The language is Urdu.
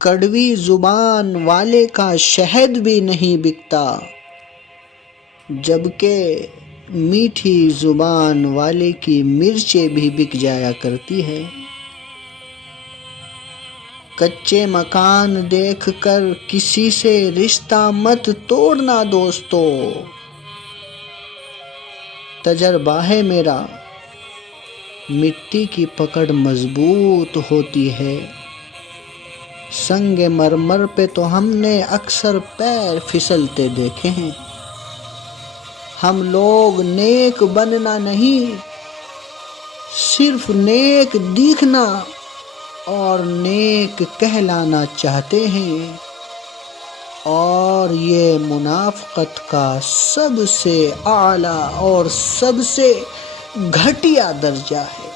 کڑوی زبان والے کا شہد بھی نہیں بکتا، جبکہ میٹھی زبان والے کی مرچیں بھی بک جایا کرتی ہے۔ کچے مکان دیکھ کر کسی سے رشتہ مت توڑنا دوستو، تجربہ ہے میرا، مٹی کی پکڑ مضبوط ہوتی ہے، سنگ مرمر پہ تو ہم نے اکثر پیر پھسلتے دیکھے ہیں۔ ہم لوگ نیک بننا نہیں، صرف نیک دکھنا اور نیک کہلانا چاہتے ہیں، اور یہ منافقت کا سب سے اعلیٰ اور سب سے گھٹیا درجہ ہے۔